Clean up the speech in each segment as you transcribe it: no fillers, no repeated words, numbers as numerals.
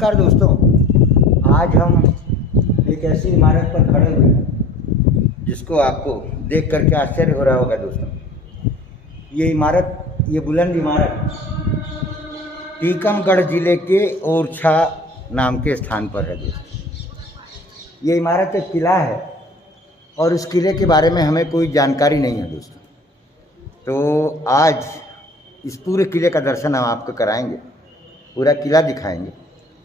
नमस्कार दोस्तों, आज हम एक ऐसी इमारत पर खड़े हुए हैं जिसको आपको देख करके आश्चर्य हो रहा होगा दोस्तों। ये बुलंद इमारत टीकमगढ़ जिले के ओरछा नाम के स्थान पर है दोस्तों। ये इमारत एक किला है और इस किले के बारे में हमें कोई जानकारी नहीं है दोस्तों। तो आज इस पूरे किले का दर्शन हम आपको कराएंगे, पूरा किला दिखाएंगे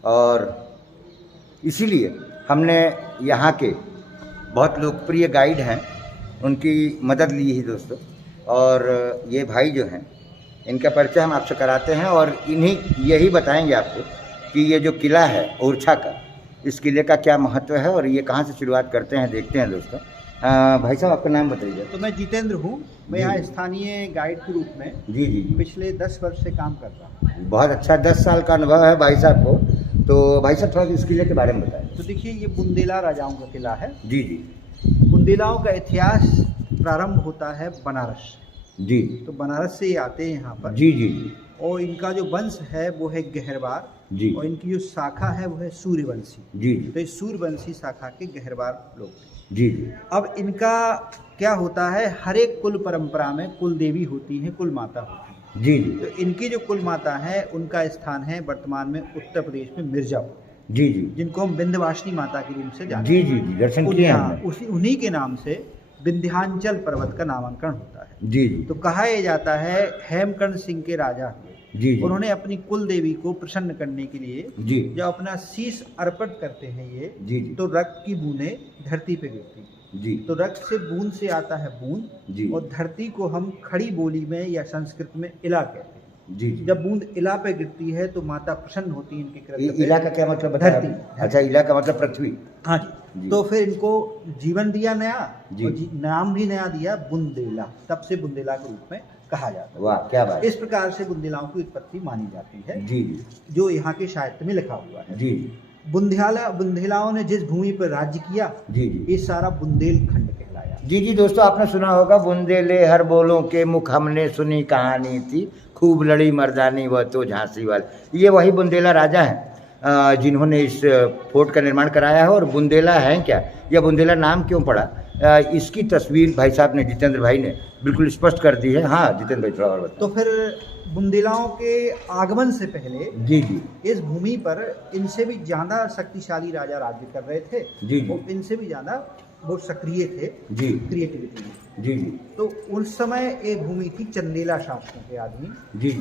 और इसीलिए हमने यहाँ के बहुत लोकप्रिय गाइड हैं उनकी मदद ली है दोस्तों। और ये भाई जो हैं इनका परिचय हम आपसे कराते हैं और यही बताएंगे आपको कि ये जो किला है ओरछा का, इस किले का क्या महत्व है और ये कहाँ से शुरुआत करते हैं, देखते हैं दोस्तों। भाई साहब आपका नाम बताइए। तो मैं जितेंद्र हूँ, मैं यहाँ स्थानीय गाइड के रूप में जी पिछले 10 वर्ष से काम कर रहा हूँ। बहुत अच्छा, 10 साल का अनुभव है भाई साहब को। तो भाई साहब थोड़ा इस किले के बारे में बताएं। तो देखिए, ये बुंदेला राजाओं का किला है। जी। बुंदेलाओं का इतिहास प्रारंभ होता है बनारस जी। तो बनारस से ये आते हैं यहाँ पर। जी। और इनका जो वंश है वो है गहरवार जी। और इनकी जो शाखा है वो है सूर्यवंशी। जी। तो इस सूर्यवंशी शाखा के गहरवार लोग। जी। अब इनका क्या होता है, हर एक कुल परंपरा में कुल देवी होती है, कुल माता होती है। जी। तो इनकी जो कुल माता है उनका स्थान है वर्तमान में उत्तर प्रदेश में मिर्जापुर। जी। जिनको हम विंध्यवासिनी माता के रूप से जानते जी। जी। दर्शन किए हमने। उन्हीं के नाम से विंध्याचल पर्वत का नामांकन होता है। जी। तो कहा यह जाता है हेमकर्ण सिंह के राजा जी। उन्होंने अपनी कुल देवी को प्रसन्न करने के लिए जी। जब अपना शीश अर्पण करते हैं ये जी। तो रक्त की बूंदें धरती पे गिरती हैं। जी। तो रक्त से बूंद से आता है बूंद जी। और धरती को हम खड़ी बोली में या संस्कृत में इला कहते हैं। जी। जब बूंद इला पे गिरती है तो माता प्रसन्न होती है इनके कृत्य पे। इला का क्या मतलब बताया? धरती। अच्छा, इला का मतलब पृथ्वी। हाँ जी। जी। तो फिर इनको जीवन दिया नया जी। और नाम भी नया दिया बुंदेला, तब से बुंदेला के रूप में कहा जाता है। वाह, क्या बात। इस प्रकार से बुंदेलाओं की उत्पत्ति मानी जाती है। जी। जो यहाँ के साहित्य में लिखा हुआ है। जी। बुंदेलाओं ने जिस भूमि पर राज्य किया जी। ये सारा बुंदेलखंड कहलाया। जी दोस्तों, आपने सुना होगा बुंदेले हर बोलों के मुख हमने सुनी कहानी थी, खूब लड़ी मर्दानी वह तो झांसी वाली। ये वही बुंदेला राजा हैं जिन्होंने इस फोर्ट का निर्माण कराया है। और बुंदेला है क्या, यह बुंदेला नाम क्यों पड़ा, इसकी तस्वीर भाई साहब ने, जितेंद्र भाई ने बिल्कुल स्पष्ट कर दी है। हाँ जितेंद्र भाई थोड़ा और बताओ। तो फिर बुंदेलाओं के आगमन से पहले जी। इस भूमि पर इनसे भी ज्यादा शक्तिशाली राजा राज्य कर रहे थे। जी। और इनसे भी ज्यादा वो सक्रिय थे जी। क्रिएटिविटी में। जी। तो उस समय एक भूमि थी चंदेला शासकों के आदमी, जी।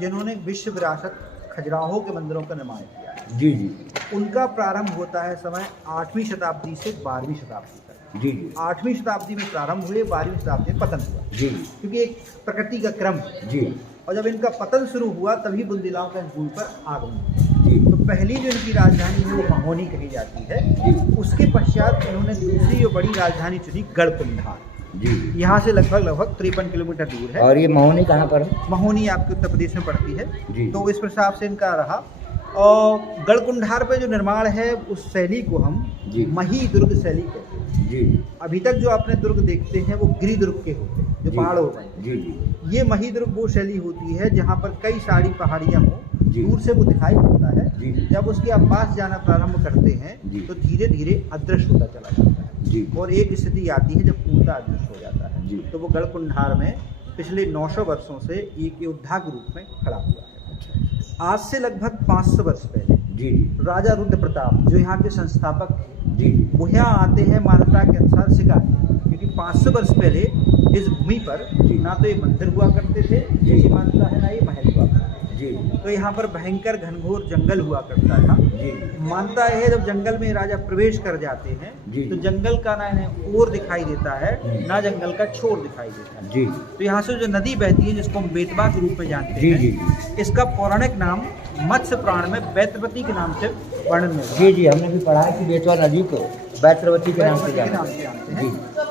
जिन्होंने विश्व विरासत खजुराहो के मंदिरों का निर्माण किया है। जी। उनका प्रारंभ होता है समय 8वीं शताब्दी से 12वीं शताब्दी तक। जी। 8वीं शताब्दी में प्रारंभ हुए, 12वीं शताब्दी में पतन हुआ। जी। क्योंकि एक प्रकृति का क्रम है। जी। और जब इनका पतन शुरू हुआ तभी बुंदेलाओं का इस भूमि पर आगमन हुआ। जी। तो पहली जो इनकी राजधानी है वो महोनी कही जाती है। उसके पश्चात इन्होंने दूसरी जो बड़ी राजधानी चुनी गढ़कुंडार। जी। यहाँ से लगभग 53 किलोमीटर दूर है। और ये महोनी कहाँ पर है? महोनी आपके उत्तर प्रदेश में पड़ती है। जी। तो इस हिसाब से इनका रहा। और गढ़कुंडार पे जो निर्माण है उस शैली को हम जी। मही दुर्ग शैली कहते हैं। जी। अभी तक जो आपने दुर्ग देखते हैं वो गिरि दुर्ग के होते हैं, जो जी। पहाड़ हो गए। जी। ये मही दुर्ग वो शैली होती है जहाँ पर कई सारी पहाड़ियाँ हों, जी। दूर से वो दिखाई पड़ता है। जी। जब उसके आप पास जाना प्रारंभ करते हैं जी। तो धीरे धीरे अदृश्य होता चला जाता है। जी। और एक स्थिति आती है जब पूर्णतः अदृश्य हो जाता है। जी। तो वो गढ़कुंडार में पिछले 900 वर्षों से एक योद्धा के रूप में खड़ा हुआ है। आज से लगभग 500 वर्ष पहले जी। राजा रुद्र प्रताप जो यहाँ के संस्थापक थे, जी। वो यहाँ आते हैं मान्यता के अनुसार शिकार, क्योंकि 500 वर्ष पहले इस भूमि पर जी। ना तो ये मंदिर हुआ करते थे जैसी मान्यता है, ना ये महल हुआ करते थे। जी। तो यहाँ पर भयंकर घनघोर जंगल हुआ करता था। जी। मानता है जब जंगल में राजा प्रवेश कर जाते हैं जी। तो जंगल का ना इन्हें ओर दिखाई देता है ना जंगल का छोर दिखाई देता है। जी। तो यहाँ से जो नदी बहती है जिसको हम बेतवा के रूप में जानते जी। हैं, जी। इसका पौराणिक नाम मत्स्य पुराण में बैत्रवती के नाम से वर्णन में जी। जी, हमने भी पढ़ा है कि बेतवा नदी को बैत्रवती के नाम से जानते जानते हैं। जी।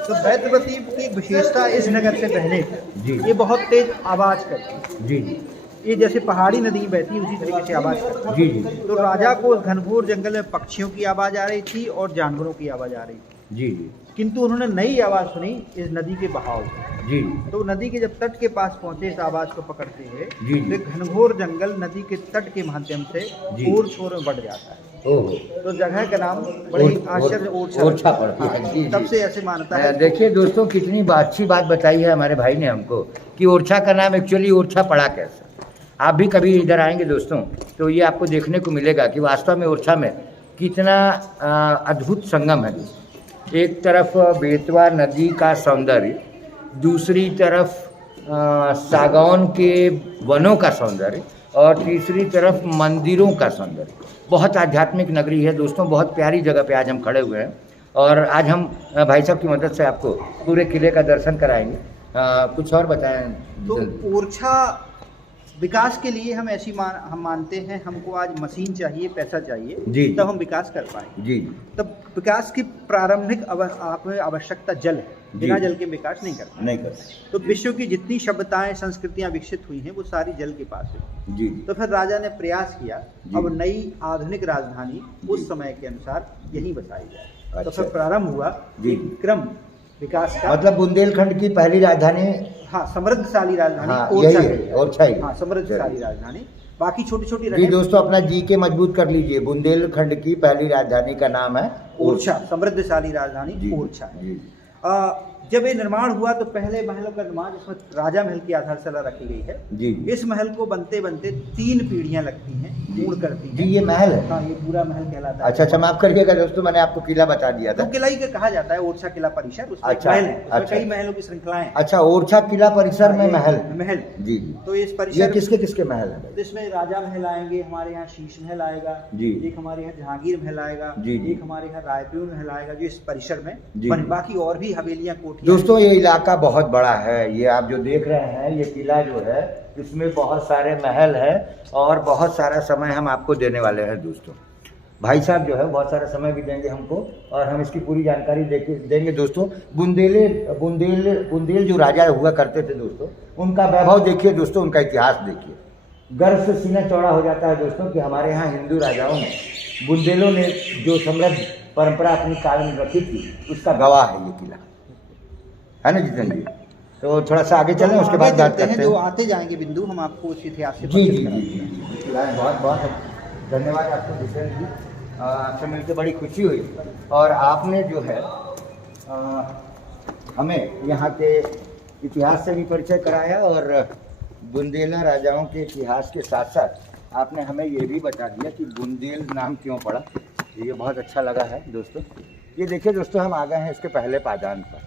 तो बैत्रवती की विशेषता इस नगर से बहने जी। ये बहुत तेज आवाज करती है। जी। ये जैसे पहाड़ी नदी बहती है उसी तरीके से आवाज करती है। जी। जी। तो राजा को उस घनघोर जंगल में पक्षियों की आवाज आ रही थी और जानवरों की आवाज आ रही थी। जी जी किंतु उन्होंने नई आवाज़ सुनी इस नदी के बहाव की। जी तो नदी के जब तट के पास पहुंचे इस आवाज़ को पकड़ते हुए, जी, जी। तो एक घनघोर जंगल नदी के तट के माध्यम से जी। ओर छोर में बढ़ जाता है। ओहो, तो जगह का नाम बड़ी आश्चर्य ओरछा पड़ती है। जी, तब जी। से ऐसे मानता है। देखिए दोस्तों, कितनी अच्छी बात बताई है हमारे भाई ने हमको कि ओरछा का नाम एक्चुअली ओरछा पड़ा कैसा। आप भी कभी इधर आएंगे दोस्तों तो ये आपको देखने को मिलेगा कि वास्तव में ओरछा में कितना अद्भुत संगम है दोस्तों। एक तरफ बेतवा नदी का सौंदर्य, दूसरी तरफ सागौन के वनों का सौंदर्य, और तीसरी तरफ मंदिरों का सौंदर्य। बहुत आध्यात्मिक नगरी है दोस्तों, बहुत प्यारी जगह पे आज हम खड़े हुए हैं और आज हम भाई साहब की मदद से आपको पूरे किले का दर्शन कराएंगे। कुछ और बताएं। तो ओरछा विकास के लिए हम हम मानते हैं हमको आज मशीन चाहिए, पैसा चाहिए, जी, तब हम विकास कर पाएंगे। जी। तब विकास की प्रारंभिक आवश्यकता जल है, बिना जल के विकास नहीं कर सकते। तो विश्व की जितनी सभ्यताएं संस्कृतियां विकसित हुई हैं वो सारी जल के पास है। जी। तो फिर राजा ने प्रयास किया अब नई आधुनिक राजधानी उस समय के अनुसार यही बसाई जाए। अच्छा। तो फिर प्रारंभ हुआ एक क्रम विकास का। मतलब बुंदेलखंड की पहली राजधानी, हाँ, समृद्धशाली राजधानी ओरछा ही। हाँ, समृद्धशाली राजधानी। बाकी छोटी छोटी जी दोस्तों, अपना जी के मजबूत कर लीजिए। बुंदेलखंड की पहली राजधानी का नाम है ओरछा, समृद्धशाली राजधानी ओरछा है। जब ये निर्माण हुआ तो पहले महलों का निर्माण, इसमें राजा महल की आधारशिला रखी गई है। जी। इस महल को बनते बनते 3 पीढ़ियां लगती हैं, पूर्ण करती हैं। जी, ये महल है। हाँ, ये पूरा महल कहलाता है। अच्छा, माफ करिएगा दोस्तों, मैंने आपको किला बता दिया था। तो किला ही का कहा जाता है, ओरछा किला परिसर। उसमें अच्छा, महल है, उसमें अच्छा। कई महलों की श्रृंखलाएं। अच्छा, ओरछा किला परिसर में महल। जी। तो इस परिसर ये किसके किसके महल है? इसमें राजा महल आएंगे, हमारे यहाँ शीश महल आएगा जी। एक हमारे यहाँ जहांगीर महल आएगा जी। एक हमारे यहाँ रायपुर महल आएगा जो इस परिसर में बने। बाकी और भी हवेलियां, कोठियां। दोस्तों, ये इलाका बहुत बड़ा है। ये आप जो देख रहे हैं, ये किला जो है, इसमें बहुत सारे महल है और बहुत सारा समय हम आपको देने वाले हैं दोस्तों। भाई साहब जो है बहुत सारा समय भी देंगे हमको और हम इसकी पूरी जानकारी देंगे दोस्तों। बुंदेल जो राजा हुआ करते थे दोस्तों, उनका वैभव देखिए दोस्तों, उनका इतिहास देखिए। गर्व से सीना चौड़ा हो जाता है दोस्तों कि हमारे यहाँ हिंदू राजाओं ने, बुंदेलों ने जो समृद्ध परंपरा अपनी काल में रखी थी, उसका गवाह है ये किला, है ना जितेंद्र जी? तो थोड़ा सा आगे चलें, उसके बाद बात करते हैं। जो आते जाएंगे बिंदु, हम आपको उस इतिहास से जी जी जी। बहुत बहुत धन्यवाद आपको जितेंद्र जी, आपसे मिलकर बड़ी खुशी हुई। और आपने जो है हमें यहाँ के इतिहास से भी परिचय कराया और बुंदेला राजाओं के इतिहास के साथ साथ आपने हमें ये भी बता दिया कि बुंदेल नाम क्यों पड़ा। ये बहुत अच्छा लगा है दोस्तों। ये देखिए दोस्तों, हम आ गए हैं इसके पहले पायदान पर,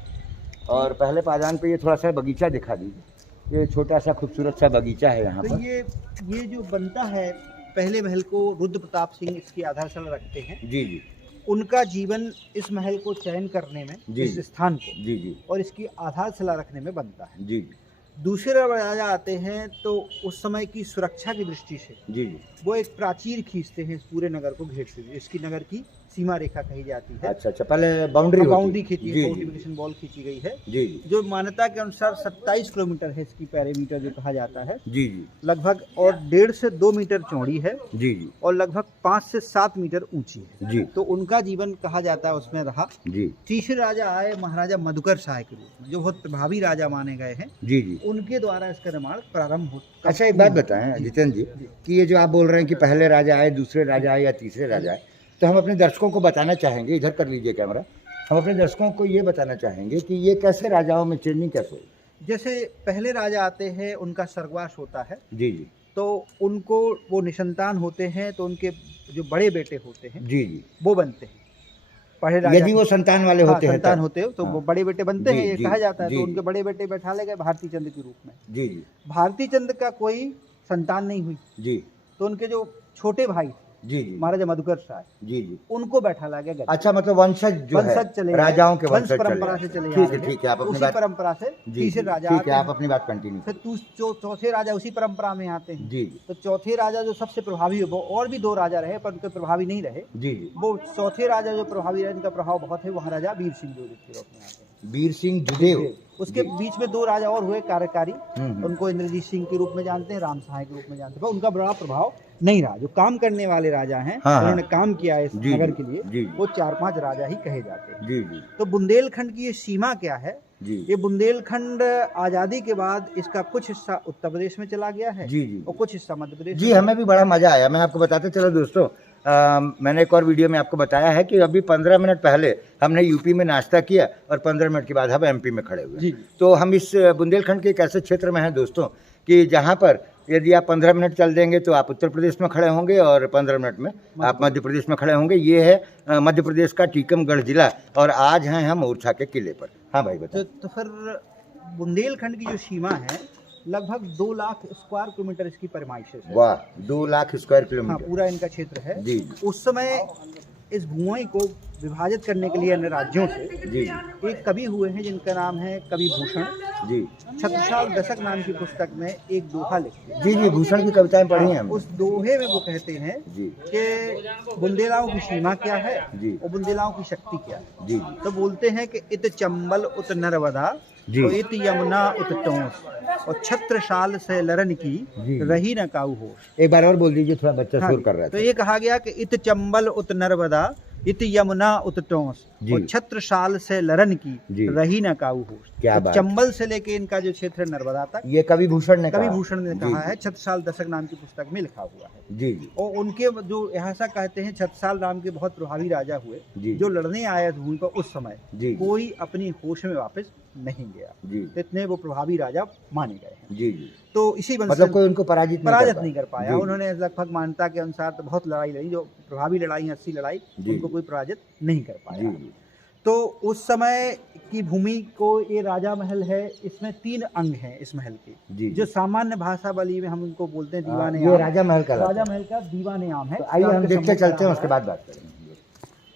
और पहले पायदान पे ये थोड़ा सा बगीचा दिखा दीजिए। ये छोटा सा खूबसूरत सा बगीचा है यहाँ तो पर। ये जो बनता है, पहले महल को रुद्र प्रताप सिंह इसकी आधारशिला रखते हैं। जी जी। उनका जीवन इस महल को चयन करने में, इस स्थान को जी जी और इसकी आधारशिला रखने में बनता है। जी। दूसरे राजा आते हैं तो उस समय की सुरक्षा की दृष्टि से जी जी। वो एक प्राचीर खींचते हैं, इस पूरे नगर को घेरते हुए। इसकी नगर की सीमा रेखा कही जाती है। अच्छा, पहले बाउंड्री खींची है, फोर्टिफिकेशन वॉल खींची गई है। जी। जो मान्यता के अनुसार 27 किलोमीटर है इसकी पैरामीटर जो कहा जाता है। जी जी। लगभग और 1.5 से 2 मीटर चौड़ी है। जी जी। और लगभग 5 से 7 मीटर ऊंची है। जी। तो उनका जीवन कहा जाता है उसमें रहा। जी। तीसरे राजा आए महाराजा मधुकर शाह के रूप में, जो बहुत प्रभावी राजा माने गए हैं। जी जी। उनके द्वारा इसका निर्माण प्रारंभ हो। अच्छा, एक बात बताएं जितेंद्र जी कि ये जो आप बोल रहे हैं कि पहले राजा आए, दूसरे राजा आए या तीसरे राजा आए, तो हम अपने दर्शकों को बताना चाहेंगे, इधर कर लीजिए कैमरा, हम अपने दर्शकों को ये बताना चाहेंगे कि ये कैसे राजाओं में चेंजिंग कैसे हुई। जैसे पहले राजा आते हैं, उनका स्वर्गवास होता है। जी जी। तो उनको, वो निसंतान होते हैं तो उनके जो बड़े बेटे होते हैं, जी जी, वो बनते हैं। पहले राजा, यदि वो संतान वाले होते हैं, संतान होते हो तो वो बड़े बेटे बनते हैं, ये जी, कहा जाता है। जी, तो उनके बड़े बेटे बैठा ले गए भारती चंद के रूप में। जी जी। भारती चंद का कोई संतान नहीं हुई, जी। तो उनके जो छोटे भाई जी जी। महाराजा मधुकर शाह, जी जी, उनको बैठा ला गया। अच्छा, मतलब वंशज जो है चले राजाओं के वंश वंशज परंपरा से चले ठीक है, ठीक है, आप अपनी उसी बात, परंपरा से तीसरे राजा ठीक है, आप अपनी बात कंटिन्यू। फिर चौथे राजा उसी परंपरा में आते हैं। जी। तो चौथे राजा जो सबसे प्रभावी हो, वो और भी 2 राजा रहे पर उनके प्रभावी नहीं रहे। जी जी। वो चौथे राजा जो प्रभावी रहे, उनका प्रभाव बहुत है, वहाँ राजा वीर सिंह जो के रूप में आते हैं। वीर सिंह जुदेव। उसके बीच में 2 राजा और हुए कार्यकारी, हम्म। उनको इंद्रजीत सिंह के रूप में जानते हैं, राम सहाय के रूप में जानते हैं, पर उनका बड़ा प्रभाव नहीं रहा। जो काम करने वाले राजा हैं, हाँ, उन्होंने काम किया है इस जी, नगर जी, के लिए, जी। वो 4-5 राजा ही कहे जाते हैं। जी जी तो बुंदेलखंड की ये सीमा क्या है? जी ये बुंदेलखंड आज़ादी के बाद इसका कुछ हिस्सा उत्तर प्रदेश में चला गया है जी जी और कुछ हिस्सा मध्य प्रदेश जी। में। हमें भी बड़ा मज़ा आया। मैं आपको बताते चलो दोस्तों, मैंने एक और वीडियो में आपको बताया है कि अभी 15 मिनट पहले हमने यूपी में नाश्ता किया और 15 मिनट के बाद हम एमपी में खड़े हुए। जी। तो हम इस बुंदेलखंड के एक ऐसे क्षेत्र में हैं दोस्तों कि जहाँ पर यदि आप 15 मिनट चल देंगे तो आप उत्तर प्रदेश में खड़े होंगे और 15 मिनट में आप मध्य प्रदेश में खड़े होंगे। ये है मध्य प्रदेश का टीकमगढ़ जिला और आज हैं हम ओरछा के किले पर। हाँ भाई बताओ। तो फिर बुंदेलखंड की जो सीमा है लगभग 2 लाख स्क्वायर किलोमीटर इसकी परिमाइश है। वाह, 2 लाख स्क्वायर हाँ, किलोमीटर। पूरा इनका क्षेत्र है। जी उस समय इस भूमि को विभाजित करने के लिए अन्य राज्यों से जी एक कवि हुए हैं जिनका नाम है कवि भूषण। जी छत्रसाल दशक नाम की पुस्तक में एक दोहा लिखते हैं। जी जी भूषण की कविताएं पढ़ी हैं हम। उस दोहे में वो कहते हैं जी कि बुंदेलाओं की सीमा क्या है जी और बुंदेलाओं की शक्ति क्या है। जी तो बोलते हैं कि इत चंबल उत नर्मदा जी। और इत यमुना उत टोंस और छत्रसाल से लरन की जी। रही न काऊ होश। एक बार और बोल दीजिए, थोड़ा बच्चा हाँ, शोर कर रहा तो था। ये कहा गया कि इत चंबल उत नर्मदा इत यमुना उत टोंस जी। और छत्रसाल से लरन की जी। रही न काऊ होश। क्या तो बात। चंबल से लेके इनका जो क्षेत्र है नर्मदा तक, ये कवि भूषण ने कवि कहा। भूषण ने जी, कहा है, छत्रसाल दशक नाम की पुस्तक में लिखा हुआ है। जी जी और उनके जो ऐसा कहते हैं छत्रसाल नाम के बहुत प्रभावी राजा हुए जी। जो लड़ने आए भूमि पर उस समय जी। कोई अपनी होश में वापस नहीं गया। जी तो इतने वो प्रभावी राजा माने गए हैं। जी जी। तो इसी वजह मतलब से कोई उनको पराजित नहीं कर पाया। जी। उन्होंने लगभग मान्यता के अनुसार तो बहुत लड़ाई लड़ी, जो प्रभावी लड़ाई 80 लड़ाई, जी। उनको कोई पराजित नहीं कर जी पाया। जी तो उस समय की भूमि को ये राजा महल है, इसमें 3 अंग हैं इस महल के। जी। जो सामान्य भाषा वाली में हम उनको बोलते हैं दीवाने ये आम। राजा महल का राजा महल का दीवाने आम है। तो आइए हम देखते चलते हैं, उसके बाद बात करेंगे।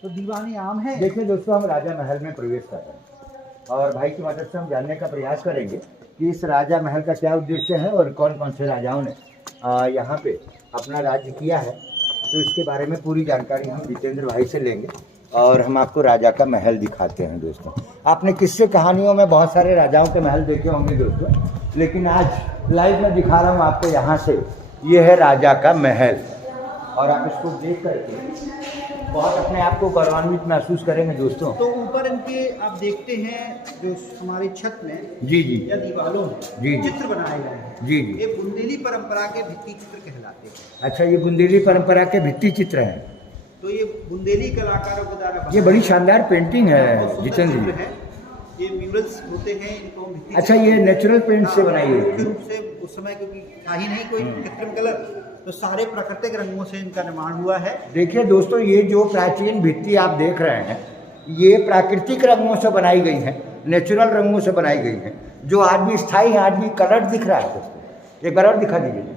तो दीवाने आम है। देखिए दोस्तों, हम राजा महल में प्रवेश कर रहे हैं और भाई की मदद से हम जानने का प्रयास करेंगे कि इस राजा महल का क्या उद्देश्य है और कौन कौन से राजाओं ने यहाँ पे अपना राज्य किया है। तो इसके बारे में पूरी जानकारी हम जितेंद्र भाई से लेंगे और हम आपको राजा का महल दिखाते हैं। दोस्तों, आपने किस्से कहानियों में बहुत सारे राजाओं के महल देखे होंगे दोस्तों, लेकिन आज लाइव में दिखा रहा हूँ आपको यहाँ से। ये है राजा का महल और आप इसको देख करके बहुत अपने आप को गौरवान्वित महसूस करेंगे दोस्तों। तो ऊपर इनके आप देखते हैं जो हमारी छत में जी जी या दीवारों में जी जी चित्र बनाए गए हैं। जी जी। ये बुंदेली परंपरा के भित्ति चित्र कहलाते हैं। अच्छा, ये बुंदेली परंपरा के भित्ति चित्र हैं। तो ये बुंदेली कलाकारों के द्वारा ये बड़ी शानदार पेंटिंग बहुत है सुंदर जितेंद्र चित्र जी। है। ये म्यूरल्स होते हैं, इनको हम भित्ति अच्छा, ये नेचुरल पेंट से बनाई हुई मुख्य है। रूप से उस समय क्योंकि था ही नहीं कोई कृत्रिम कलर, तो सारे प्राकृतिक रंगों से इनका निर्माण हुआ है। देखिए दोस्तों, ये जो प्राचीन भित्ति आप देख रहे हैं, ये प्राकृतिक रंगों से बनाई गई हैं, नेचुरल रंगों से बनाई गई हैं, जो आज भी स्थायी है, आज भी कलर दिख रहा है दोस्तों। एक बार और दिखा दीजिए।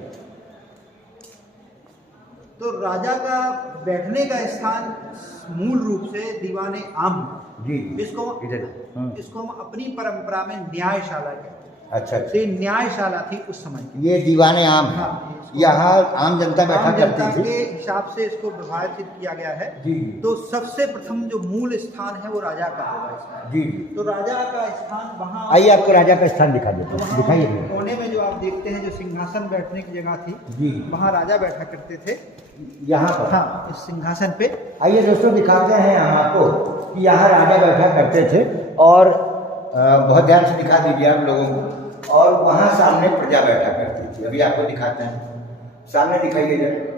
तो राजा का बैठने का स्थान मूल रूप से दीवाने आम, जी इसको इधर। इसको हम अपनी परंपरा में न्यायशाला कहते हैं। अच्छा अच्छा, तो ये न्यायशाला थी उस समय की। ये दीवाने आम है। हाँ, यहाँ आम जनता बैठा आम जनता करती के थी। हिसाब से इसको विभाजित किया गया है। जी तो सबसे प्रथम जो मूल स्थान है वो राजा का होगा इसमें। जी। तो राजा का स्थान वहाँ, आइए आपको राजा का स्थान दिखा देते हैं, दिखाइए। कोने में जो आप देखते हैं जो सिंहासन बैठने की जगह थी, जी, वहाँ राजा बैठा करते थे। यहाँ पर। हाँ, इस सिंहासन पे। आइए दोस्तों, दिखाते हैं हम आपको कि यहाँ राजा बैठा करते थे और बहुत ध्यान से दिखा दीजिए आप लोगों को। और वहाँ सामने प्रजा बैठा करती थी। अभी आपको दिखाते हैं, सामने दिखाइए जरा।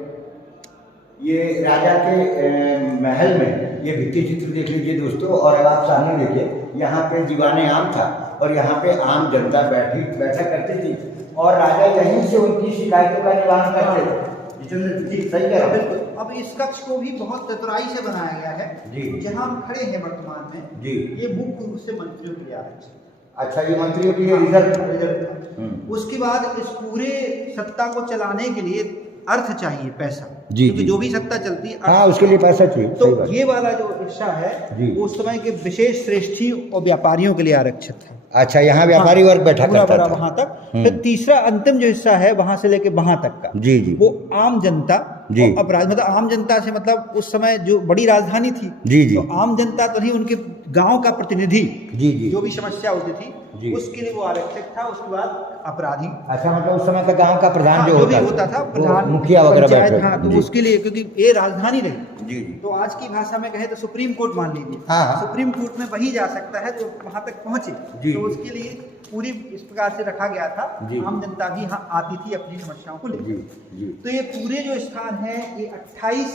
ये राजा के महल में ये भित्ति चित्र देख लीजिए दोस्तों। और अब आप सामने देखिए, यहाँ पे दीवाने आम था और यहाँ पे आम जनता बैठा करती थी और राजा यहीं से उनकी शिकायतों का निवारण करते थे। जी, सही कह रहा हूं। बिल्कुल। अब इस कक्ष को भी बहुत चतुराई से बनाया गया है। जी। जहाँ हम खड़े हैं वर्तमान में, जी। ये मुख्य रूप से मंत्रियों के लिए आरक्षित। अच्छा, ये मंत्रियों के लिए रिजर्व। उसके बाद इस पूरे सत्ता को चलाने के लिए अर्थ चाहिए, पैसा। जी, क्योंकि जी। जो भी सत्ता चलती है, हाँ, उसके लिए पैसा चाहिए। तो सही बात। ये वाला जो हिस्सा है जी। वो उस समय के विशेष श्रेष्ठी और व्यापारियों के लिए आरक्षित है। अच्छा, यहाँ व्यापारी वर्ग बैठा पूरा करता था। वहां तक। फिर तीसरा अंतिम जो हिस्सा है वहां से लेके वहां तक का, जी जी। वो आम जनता जी। और अपराध, मतलब आम जनता से मतलब उस समय जो बड़ी राजधानी थी, जी जी। तो आम जनता तो नहीं, उनके गांव का प्रतिनिधि जी जी जो भी समस्या होती जी। थी उसके लिए वो आरक्षक था, उसके बाद अपराधी। अच्छा, मतलब उस समय का गांव का प्रधान जो भी होता था, वो प्रधान मुखिया वगैरह पंचायत, बैठे। हाँ, तो जी उसके लिए, क्योंकि ये राजधानी नहीं, जी जी तो आज की भाषा में कहे तो सुप्रीम कोर्ट मान लीजिए, हाँ, हाँ। सुप्रीम कोर्ट में वही जा सकता है जो वहां तक पहुंचे। जी। तो उसके लिए पूरी इस प्रकार से रखा गया था, जी। आम जनता भी यहाँ आती थी अपनी समस्याओं को जी लेकर। जी तो ये पूरे जो स्थान है ये 28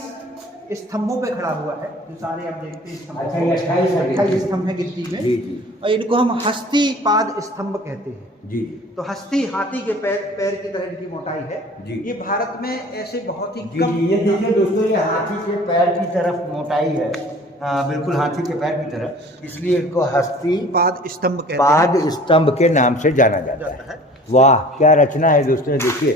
स्तंभों पे खड़ा हुआ है, जो सारे आप देखते हैं स्तंभ। अच्छा, ये 28 स्तंभ है गिनती में, जी जी और इनको हम हस्तीपाद स्तंभ कहते हैं। जी तो हस्ती हाथी के पैर की तरह इनकी मोटाई है। जी। ये भारत में ऐसे बहुत ही जी कम, जी, ये देखिए दोस्तों, ये हाथी के पैर की तरफ मोटाई है, बिल्कुल हाथी के पैर की तरह, इसलिए इनको हस्ती पाद स्तंभ कहते पाद हैं, स्तंभ के नाम से जाना जाता है। वाह, क्या रचना है दोस्तों, देखिए।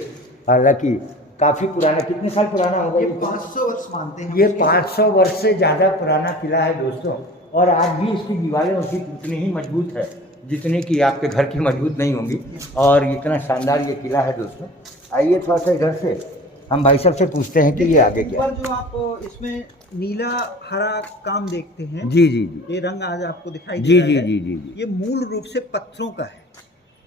हालांकि काफी पुराना, कितने साल पुराना होगा ये 500 वर्ष मानते हैं। ये 500 वर्ष से ज्यादा पुराना किला है दोस्तों, और आज भी इसकी दीवारें उसकी उतनी ही मजबूत है जितनी कि आपके घर की मजबूत नहीं होंगी, और इतना शानदार ये किला है दोस्तों। आइए थोड़ा सा इधर से हम भाई साहब से पूछते हैं कि ये आगे क्या है। ऊपर जो आप इसमें नीला हरा काम देखते हैं, जी जी जी ये रंग आज आपको दिखाई जी दे रहा जी है, जी जी जी ये मूल रूप से पत्थरों का है।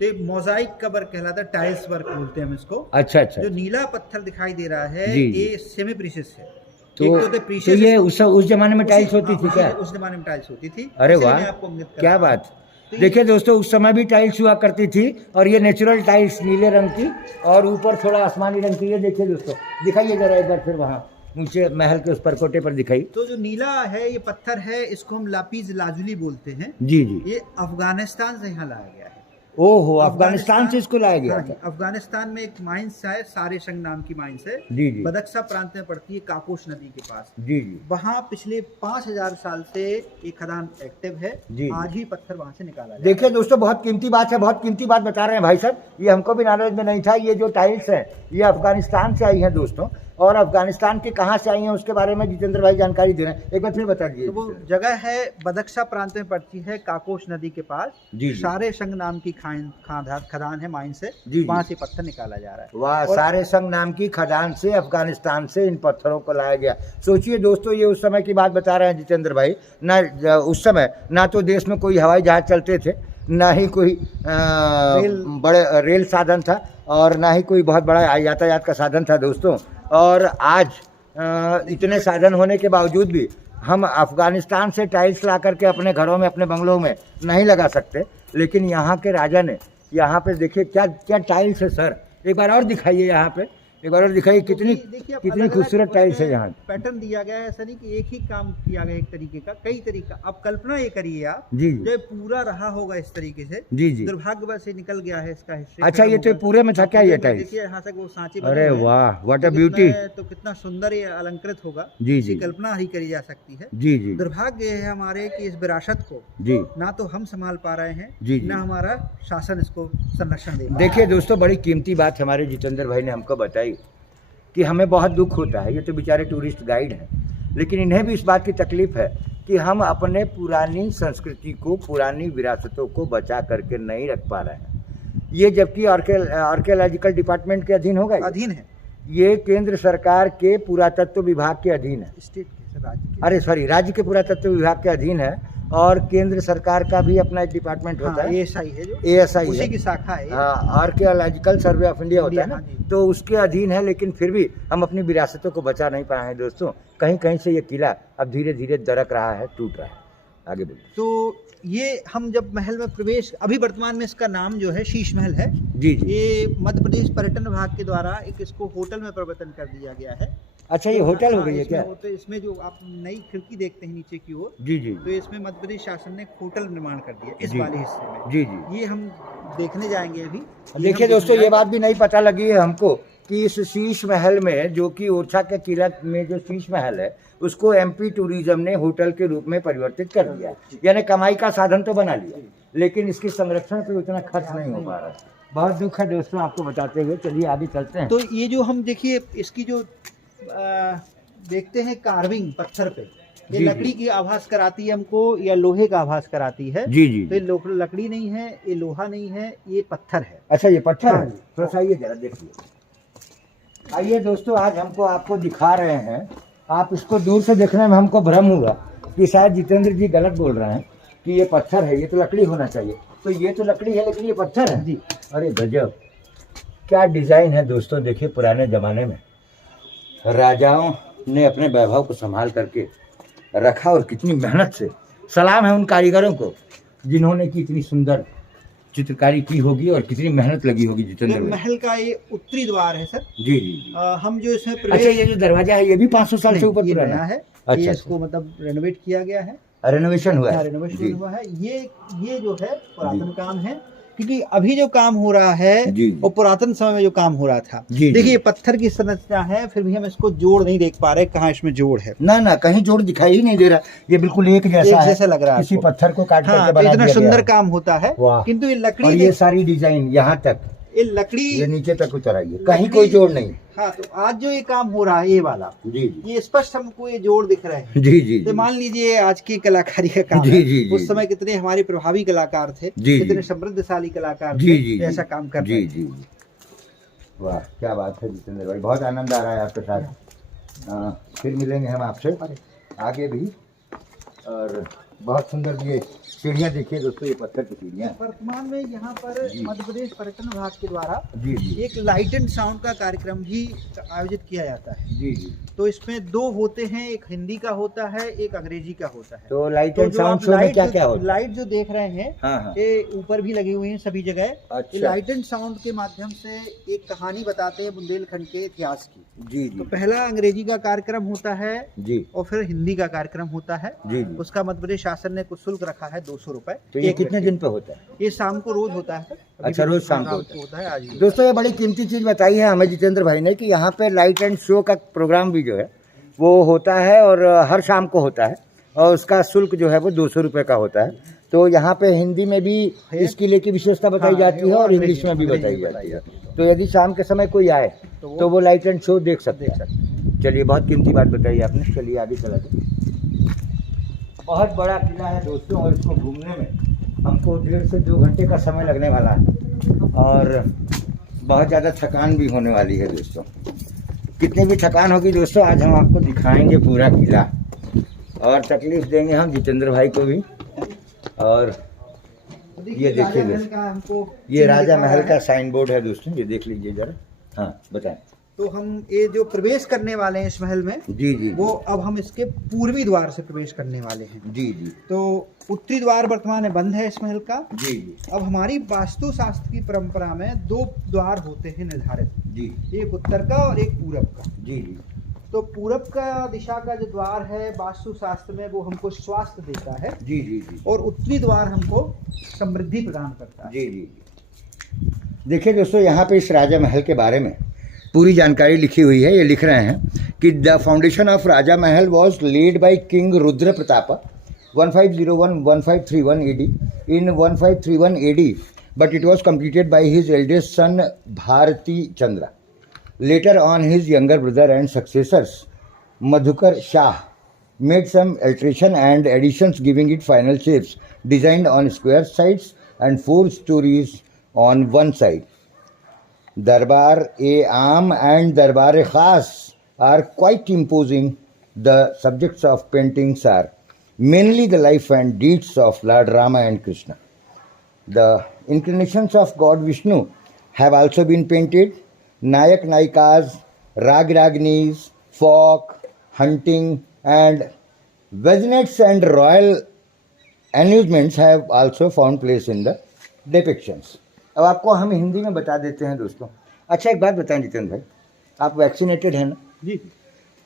तो ये मोजाइक का वर्क कहलाता है, टाइल्स वर्क बोलते हैं हम इसको। अच्छा अच्छा। जो नीला पत्थर दिखाई दे रहा है जी, जी। ये सेमी प्रीशियस है। तो एक तो तो precious ये उस जमाने में टाइल्स होती थी क्या? उस जमाने में टाइल्स होती थी। अरे इसीलिए वाह, मैं आपको अवगत कर क्या रहा हूं। बात। तो ये- देखिए दोस्तों, उस समय भी टाइल्स हुआ करती थी, और ये नेचुरल टाइल्स नीले रंग की, और ऊपर थोड़ा आसमानी रंग की। ये देखिए दोस्तों, दिखाइए जरा एक बार फिर वहाँ ऊंचे महल के उस परकोटे पर दिखाई। तो जो नीला है ये पत्थर है, इसको हम लापीज लाजुली बोलते हैं। जी जी। ये अफगानिस्तान से यहाँ लाया गया है। ओहो, अफगानिस्तान से इसको लाया गया हाँ था। जी, अफगानिस्तान में एक माइंस है, सारे संग नाम की माइंस है, जी जी बदख्शा प्रांत में पड़ती है, काकोश नदी के पास। जी जी वहाँ पिछले 5000 साल से ये खदान एक्टिव है। जी। आज ही पत्थर वहाँ से निकाला जाए। देखिए दोस्तों, बहुत कीमती बात है, बहुत कीमती बात बता रहे हैं भाई साहब, ये हमको भी नॉलेज में नहीं था। ये जो टाइल्स हैं ये अफगानिस्तान से आई हैं दोस्तों, और अफगानिस्तान के कहाँ से आई हैं उसके बारे में जितेंद्र भाई जानकारी दे रहे हैं। एक बार फिर बता दीजिए। तो वो जगह है बदख्शा प्रांत में पड़ती है, काकोश नदी के पास। जी जी। सारे संग नाम की खदान है, माइन से जी जी। वहाँ से पत्थर निकाला जा रहा है। वाह, सारे संग नाम की खदान से अफगानिस्तान से इन पत्थरों को लाया गया। सोचिए दोस्तों, ये उस समय की बात बता रहे हैं जितेंद्र भाई, ना उस समय ना तो देश में कोई हवाई जहाज चलते थे, ना ही कोई बड़े रेल साधन था, और ना ही कोई बहुत बड़ा यातायात का साधन था दोस्तों। और आज इतने साधन होने के बावजूद भी हम अफगानिस्तान से टाइल्स ला करके अपने घरों में, अपने बंगलों में नहीं लगा सकते, लेकिन यहाँ के राजा ने, यहाँ पे देखिए क्या क्या टाइल्स है सर, एक बार और दिखाइए, यहाँ पे एक बार और दिखाइए, कितनी देखिए, अब कितनी अलग-अलग खूबसूरत टाइल्स है उसमें यहाँ। पैटर्न दिया गया है, ऐसा नहीं कि एक ही काम किया गया, एक तरीके का, कई तरीका। अब कल्पना ये करिए आप, जी जो पूरा रहा होगा इस तरीके से, जी जी। दुर्भाग्यवश से निकल गया है इसका हिस्ट्री। अच्छा, ये तो पूरे में था क्या ये टाइल्स? देखिए यहाँ तक वो सांचे बने अरे हुए हैं। वाह, व्हाट अ तो ब्यूटी। तो कितना सुंदर ये अलंकृत होगा, जी इसकी जी कल्पना ही करी जा सकती है। जी जी दुर्भाग्य है हमारे कि इस विरासत को जी ना तो हम संभाल पा रहे हैं, जी, जी। ना हमारा शासन इसको संरक्षण दे पा रहा है। देखिए दोस्तों, बड़ी कीमती बात हमारे जितेंद्र भाई ने हमको बताई कि हमें बहुत दुख होता है, ये तो बेचारे टूरिस्ट गाइड हैं, लेकिन इन्हें भी इस बात की तकलीफ है कि हम अपने पुरानी संस्कृति को, पुरानी विरासतों को बचा करके नहीं रख पा रहे हैं। ये जबकि आर्कियोलॉजिकल डिपार्टमेंट के अधीन होगा, अधीन है, ये केंद्र सरकार के पुरातत्व विभाग के अधीन है। स्टेट के, राज्य के। अरे सॉरी, राज्य के पुरातत्व विभाग के अधीन है, और केंद्र सरकार का भी अपना एक डिपार्टमेंट होता है, ASI है, जो ASI उसी है, की शाखा है। आर्कियोलॉजिकल सर्वे ऑफ इंडिया होता है ना, हाँ जी। तो उसके अधीन है, लेकिन फिर भी हम अपनी विरासतों को बचा नहीं पाए हैं दोस्तों। कहीं कहीं से ये किला अब धीरे धीरे दरक रहा है, टूट रहा है। आगे बोलिए। तो ये हम जब महल में प्रवेश, अभी वर्तमान में इसका नाम जो है शीश महल है। जी जी। ये मध्य प्रदेश पर्यटन विभाग के द्वारा एक इसको होटल में परिवर्तन कर दिया गया है। अच्छा, ये होटल हो हाँ, गई है क्या? तो इसमें जो आप नई खिड़की देखते हैं नीचे की ओर, जी जी तो इसमें मध्य प्रदेश शासन ने होटल निर्माण कर दिया इस जी। वाले हिस्से में। जी जी। ये हम देखने जाएंगे अभी। देखिए दोस्तों, ये बात भी नहीं पता लगी है हमको कि इस शीश महल में, जो कि ओरछा के किला में जो शीश महल है, उसको MP टूरिज्म ने होटल के रूप में परिवर्तित कर दिया, यानी कमाई का साधन तो बना लिया, लेकिन इसके संरक्षण पे उतना खर्च नहीं हो पा रहा। बहुत दुख है दोस्तों आपको बताते हुए। चलिए आगे चलते हैं। तो ये जो हम देखिए इसकी जो देखते हैं कार्विंग पत्थर पे, ये जी, लकड़ी की आभास कराती है हमको या लोहे का आभास कराती है। जी जी तो ये लकड़ी नहीं है, ये लोहा नहीं है, ये पत्थर है। अच्छा, ये पत्थर हाँ है, जी। थोड़ा सा आइए जरा देखिए। आइए दोस्तों, आज हमको आपको दिखा रहे हैं। आप इसको दूर से देखने में हमको भ्रम हुआ कि शायद जितेंद्र जी गलत बोल रहे हैं, कि ये पत्थर है, ये तो लकड़ी होना चाहिए, तो ये तो लकड़ी है लेकिन ये पत्थर है जी। अरे गजब, क्या डिजाइन है दोस्तों। देखिए पुराने जमाने में राजाओं ने अपने वैभव को संभाल करके रखा और कितनी मेहनत से। सलाम है उन कारीगरों को जिन्होंने की इतनी सुंदर चित्रकारी की होगी और कितनी मेहनत लगी होगी जितेंद्र भाई। महल का ये उत्तरी द्वार है सर। जी जी जी। हम जो इसमें अच्छा, ये जो दरवाजा है ये भी 500 साल से ऊपर पुराना नया है। अच्छा, ये इसको मतलब रेनोवेट किया गया है, रेनोवेशन हुआ है। रेनोवेशन हुआ है। ये जो है पुरातन काम है, क्योंकि अभी जो काम हो रहा है जी। वो पुरातन समय में जो काम हो रहा था। जी। देखिए पत्थर की संरचना है, फिर भी हम इसको जोड़ नहीं देख पा रहे, कहाँ इसमें जोड़ है। ना ना, कहीं जोड़ दिखाई ही नहीं दे रहा, ये बिल्कुल एक जैसा जैसा लग रहा है किसी आपको। पत्थर को काट करके हाँ, बना इतना दिया सुंदर गया काम होता है, वाह। किंतु ये और लकड़ी ये सारी डिजाइन यहाँ तक, ये लकड़ी ये नीचे तक उतर आई है, कहीं कोई जोड़ नहीं। हाँ, तो आज जो ये काम हो रहा है ये वाला, जी जी ये स्पष्ट हमको ये जोड़ दिख रहे हैं। जी जी तो मान लीजिए आज की कलाकारी का काम जी, है। जी, जी, उस समय कितने हमारे प्रभावी कलाकार थे, जी, कितने जी। समृद्धशाली कलाकार जी थे, जी जी, ऐसा काम कर रहे जी हैं। जी जी। वाह क्या बात है जितेंद्र भाई, बहुत आनंद आ रहा है आपके साथ। फिर मिलेंगे हम आपसे आगे भी। और बहुत सुंदर ये सीढ़ियाँ देखिए दोस्तों, ये पत्थर की सीढ़ियाँ। वर्तमान में यहाँ पर जी। मध्य प्रदेश पर्यटन विभाग के द्वारा जी जी एक लाइट एंड साउंड का कार्यक्रम भी आयोजित किया जाता है। जी जी। तो इसमें दो होते हैं, एक हिंदी का होता है, एक अंग्रेजी का होता है। तो लाइट तो एंड जो साउंड आप शो में क्या क्या होता है? लाइट जो देख रहे हैं, हाँ हाँ। ये ऊपर भी लगी हुई हैं सभी जगह। अच्छा। ये लाइट एंड साउंड के माध्यम से एक कहानी बताते हैं बुंदेलखंड के इतिहास की। जी तो जी पहला अंग्रेजी का कार्यक्रम होता है जी और फिर हिंदी का कार्यक्रम होता है। जी जी। उसका मध्य प्रदेश शासन ने कुछ शुल्क रखा है 200 रुपए। तो ये कितने दिन पे होता है? ये शाम को रोज होता है। अच्छा, रोज शाम को होता है। आज भी दोस्तों ये बड़ी कीमती चीज़ बताई है हमें जितेंद्र भाई ने कि यहाँ पे लाइट एंड शो का प्रोग्राम भी जो है वो होता है और हर शाम को होता है और उसका शुल्क जो है वो 200 रुपये का होता है। तो यहाँ पे हिंदी में भी इस किले की विशेषता बताई जाती है और इंग्लिश में भी बताई जाती है। तो यदि शाम के समय कोई आए तो वो लाइट एंड शो देख सकते हैं। चलिए बहुत कीमती बात बताई आपने, चलिए आगे चला जाए। बहुत बड़ा किला है दोस्तों और इसको घूमने में हमको 1.5 से 2 घंटे का समय लगने वाला है और बहुत ज़्यादा थकान भी होने वाली है दोस्तों। कितनी भी थकान होगी दोस्तों, आज हम आपको दिखाएंगे पूरा किला और तकलीफ देंगे हम जितेंद्र भाई को भी। और ये देखिए दोस्तों, ये राजा महल का साइन बोर्ड है दोस्तों, ये देख लीजिए जरा। हाँ बताएं। तो हम ये जो प्रवेश करने वाले हैं इस महल में, जी जी वो अब हम इसके पूर्वी द्वार से प्रवेश करने वाले हैं। जी जी तो उत्तरी द्वार वर्तमान में बंद है इस महल का। जी जी अब हमारी वास्तु शास्त्र की परंपरा में 2 द्वार होते हैं निर्धारित, जी एक उत्तर का और एक पूरब का। जी जी तो पूरब का दिशा का जो द्वार है वास्तु शास्त्र में वो हमको स्वास्थ्य देता है जी जी जी और उत्तरी द्वार हमको समृद्धि प्रदान करता है। जी जी। देखिए दोस्तों, यहाँ पे इस राजा महल के बारे में पूरी जानकारी लिखी हुई है। ये लिख रहे हैं कि the foundation of Raja Mahal was led by king Rudra Pratap 1501-1531 AD in 1531 AD, but it was completed by his eldest son Bharati Chandra. Later on, his younger brother and successors Madhukar Shah made some alteration and additions, giving it final shapes, designed on square sides and 4 stories on one side. Darbar-e-Aam and Darbar-e-Khas are quite imposing. The subjects of paintings are mainly the life and deeds of Lord Rama and Krishna. The incarnations of God Vishnu have also been painted. Nayak Nayikas, Rag Ragnis, folk, hunting and vignettes and royal amusements have also found place in the depictions. अब आपको हम हिंदी में बता देते हैं दोस्तों। अच्छा एक बात बताएं जितेंद्र भाई, आप वैक्सीनेटेड हैं ना? जी।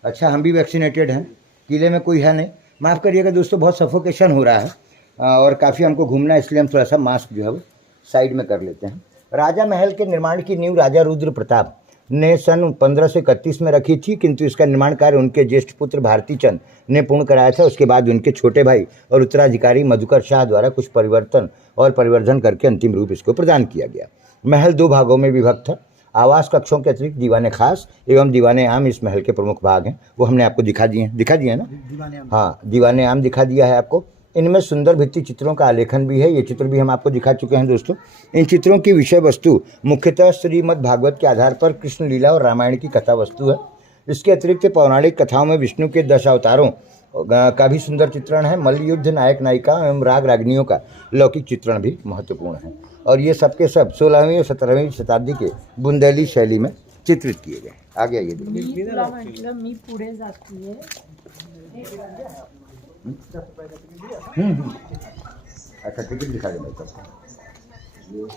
अच्छा हम भी वैक्सीनेटेड हैं। किले में कोई है नहीं, माफ़ करिएगा दोस्तों, बहुत सफोकेशन हो रहा है और काफ़ी हमको घूमना है, इसलिए हम थोड़ा सा मास्क जो है वो साइड में कर लेते हैं। राजा महल के निर्माण की नींव राजा रुद्र प्रताप ने सन 1531 में रखी थी, किंतु इसका निर्माण कार्य उनके ज्येष्ठ पुत्र भारती चंद ने पूर्ण कराया था। उसके बाद उनके छोटे भाई और उत्तराधिकारी मधुकर शाह द्वारा कुछ परिवर्तन और परिवर्धन करके अंतिम रूप इसको प्रदान किया गया। महल 2 भागों में विभक्त था। आवास कक्षों के अतिरिक्त दीवाने खास एवं दीवाने आम इस महल के प्रमुख भाग हैं, वो हमने आपको दिखा दिए हैं ना? हाँ, दीवाने आम दिखा दिया है आपको। इनमें सुंदर भित्ति चित्रों का आलेखन भी है, ये चित्र भी हम आपको दिखा चुके हैं दोस्तों। इन चित्रों की विषय वस्तु मुख्यतः श्रीमद् भागवत के आधार पर कृष्ण लीला और रामायण की कथा वस्तु है। इसके अतिरिक्त पौराणिक कथाओं में विष्णु के 10 अवतारों का भी सुंदर चित्रण है। मल्लयुद्ध, नायक नायिका एवं राग रागनियों का लौकिक चित्रण भी महत्वपूर्ण है। और ये सबके सब 16वीं और 17वीं शताब्दी के बुंदेली शैली में चित्रित किए गए। आगे आइए देखिए। मी पुढे जातीये। अच्छा टिकट दिखा दे भाई सबको।